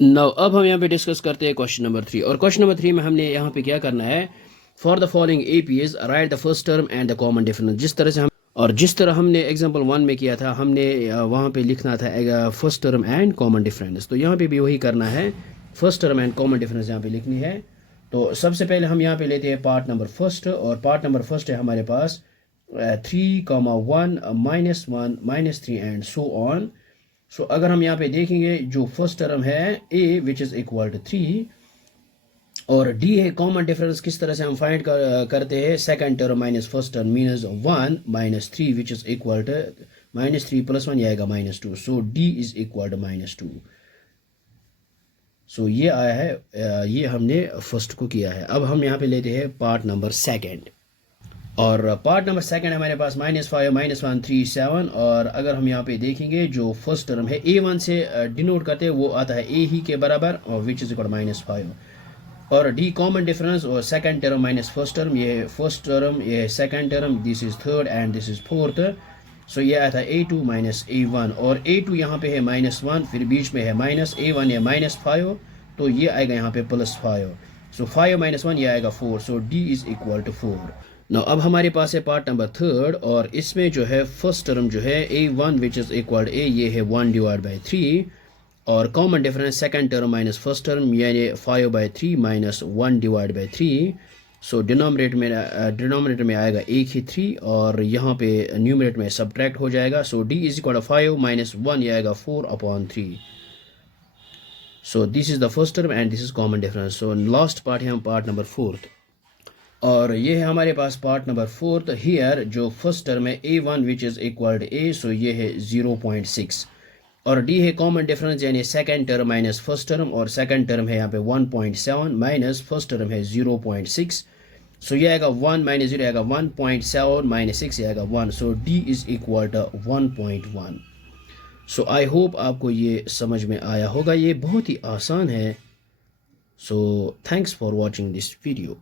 Now अब हम यहाँ पे डिस्कस करते हैं क्वेश्चन नंबर 3। और क्वेश्चन नंबर 3 में हमने यहाँ पे क्या करना है, for the following APs right the first term and the common difference. जिस तरह हमने एग्जांपल 1 में किया था, हमने वहाँ पे लिखना था first term and common difference. तो यहाँ पे भी वही करना है, first term and common difference यहाँ पे लिखनी है। तो सबसे पहले हम यहाँ पे लेते हैं पार्ट नंबर फर्स्ट, और पार्ट नंबर फर्स्ट है हमारे पास 3, 1, -1, -3 एंड सो ऑन। सो अगर हम यहाँ पे देखेंगे, जो फर्स्ट टर्म है a which is equal to 3 और d है कॉमन डिफरेंस, किस तरह से हम फाइंड करते हैं, second term minus first term minus 1 -3 which is equal to -3 + 1 ये आएगा -2। So d is equal to -2। So ये आया है, ये हमने फर्स्ट को किया है। अब हम यहाँ पे लेते हैं पार्ट नंबर सेकंड, और पार्ट नंबर सेकंड हमारे पास -5, -1, 3, 7। और अगर हम यहाँ पे देखेंगे, जो फर्स्ट टर्म है a1 से डिनोट करते हैं, वो आता है a ही के बराबर, और विच इज इक्वल -5। और d कॉमन डिफरेंस, और second term minus first term, ये है फर्स्ट टर्म, ये है second term, this is third and this is fourth. So ये आता है a2 -a1, और a2 यहाँ पे है -1, फिर बीच में है माइनस, a1 है -5, तो ये आएगा यहाँ पे +5। सो 5 - 1 ये आएगा 4। सो d इज इक्वल टू 4। ना अब हमारे पास है पार्ट नंबर थर्ड, और इसमें जो है फर्स्ट टर्म जो है a1 which is equal a, ये है 1/3, और common difference second term minus first term, यानी 5/3 - 1/3। सो डिनोमिनेटर में आएगा एक ही 3, और यहाँ पे न्यूमरेटर में सब्ट्रैक्ट हो जाएगा। सो d इज इक्वल 5 - 1 ये आएगा 4/3। So this is the first term and this is common difference. So last part है हम पार्ट नंबर फोर्थ, और ये है हमारे पास पार्ट नंबर फोर्थ। हियर जो फर्स्ट टर्म है a1 which is equal to a, so ये है 0.6, और d है कॉमन डिफरेंस, यानी second term minus first term, और सेकंड टर्म है यहाँ पे 1.7 माइनस फर्स्ट टर्म है 0.6। सो ये आएगा 1 - 0 आएगा 1.7 - 6 आएगा 1। So d is equal to 1.1। So I hope आपको ये समझ में आया होगा, ये बहुत ही आसान है। So thanks for watching this video.